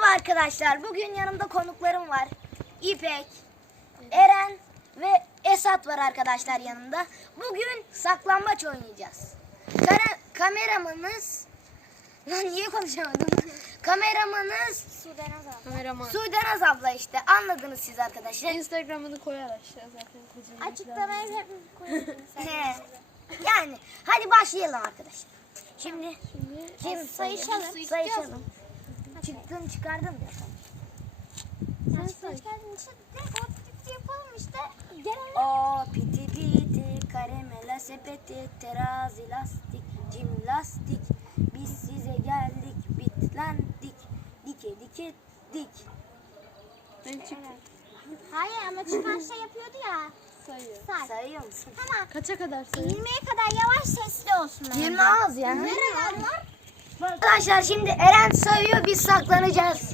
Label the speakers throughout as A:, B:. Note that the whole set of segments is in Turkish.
A: arkadaşlar. Bugün yanımda konuklarım var. İpek, Eren ve Esat var arkadaşlar yanımda. Bugün saklambaç oynayacağız. Kameramanız... Lan niye konuşamadım? Kameramanız Sudenaz abla işte. Anladınız siz arkadaşlar.
B: Instagram'ını koyar aşağı zaten.
C: Açıklamayı hep koyarım.
A: Yani hadi başlayalım arkadaşlar. Şimdi
C: sayışalım.
A: Çıktın çıkardın mı?
C: Sen çıkardın işte de yapalım işte. Genel
A: O piti piti karamela sepeti terazi lastik cimnastik biz size geldik bitlendik dike dike dik.
B: Ben çıktım.
C: Hayır ama çıkan şey yapıyordu ya.
B: Sayıyor.
C: Say.
A: Sayıyor musun?
C: Tamam.
B: Kaça kadar sayıyor?
C: 20'ye kadar yavaş sesli olsun. bence.
A: 20 az yani.
C: Nereler var?
A: Arkadaşlar şimdi Eren sayıyor biz saklanacağız.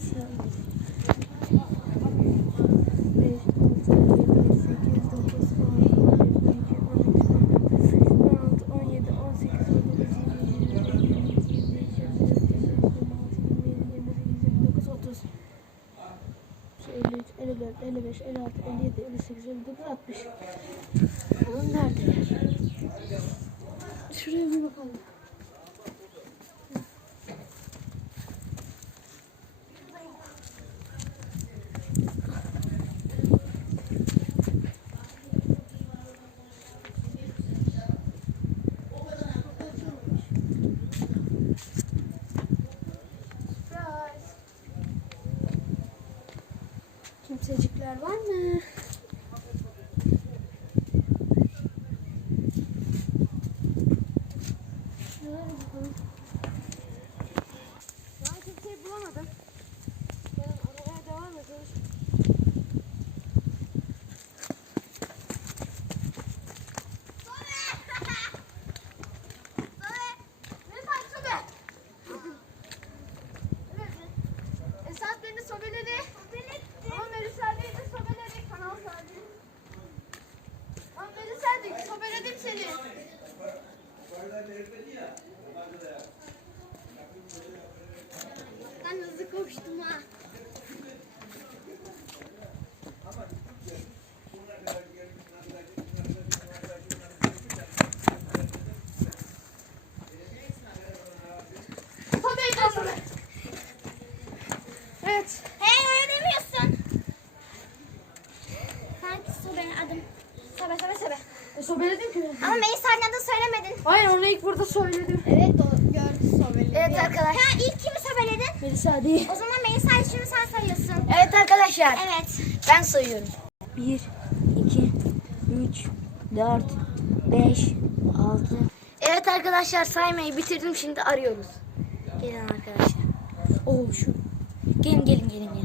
B: 54, 55, 56, 57, 58, 59, 60. Oğlum neredeler? Şuraya bir bakalım. Kimsecikler var mı? Ben kimseyi bulamadım. Ben aramaya devam ediyoruz. Esat beni sobeledi. Ama Melisa değil de sobeledi. Kanal sahibi. Ama Melisa değil. Sobeledim seni.
C: Ben hızlı koştum ha.
B: Evet.
C: Hey öyle demiyorsun. Sanki su benim adım. Sobe.
B: Sobeledim ki.
C: Ama Melisa'nın adını söylemedin.
B: Hayır onu ilk burada söyledim.
C: Evet gördü sobeledi.
A: Evet arkadaşlar.
C: Ha ilk kimi sobeledin?
B: Melisa değil.
C: O zaman Melisa'yı şimdi sen sayıyorsun.
A: Evet arkadaşlar.
C: Evet.
A: Ben sayıyorum.
D: 1, 2, 3, 4, 5, 6.
A: Evet arkadaşlar saymayı bitirdim şimdi arıyoruz. Gelin arkadaşlar.
D: Oo şu. Gelin. Gelin.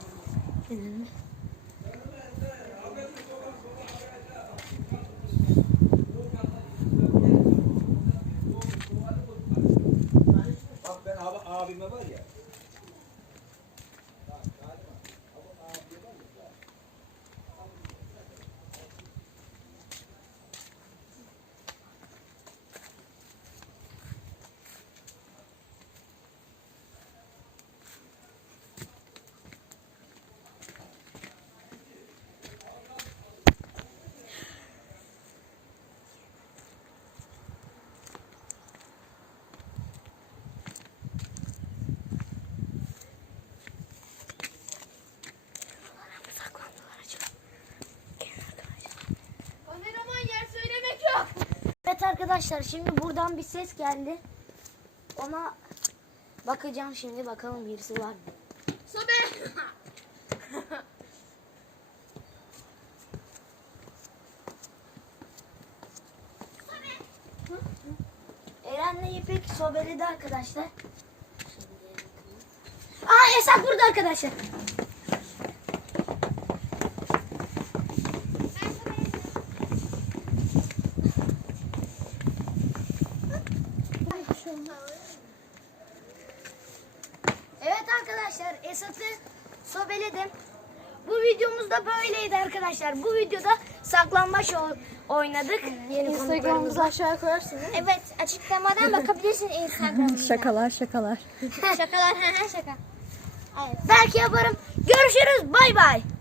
E: Bak ben abime var ya.
B: Kameraman yer söylemek yok.
A: Evet arkadaşlar şimdi buradan bir ses geldi. Ona bakacağım şimdi bakalım birisi var mı?
B: Sobe.
A: Eren'le İpek sobeledi arkadaşlar. Aa Esat burada arkadaşlar. Evet arkadaşlar Esat'ı sobeledim. Bu videomuz da böyleydi arkadaşlar. Bu videoda saklambaç oynadık. Yeni
B: Instagram'ımızı
A: konuklarımızla.
B: aşağıya koyarsın değil mi?
C: Evet, açıklamadan bakabilirsin Instagram'da.
D: Şakalar.
C: Şakalar, şaka. Evet.
A: Belki yaparım. Görüşürüz. Bay bay.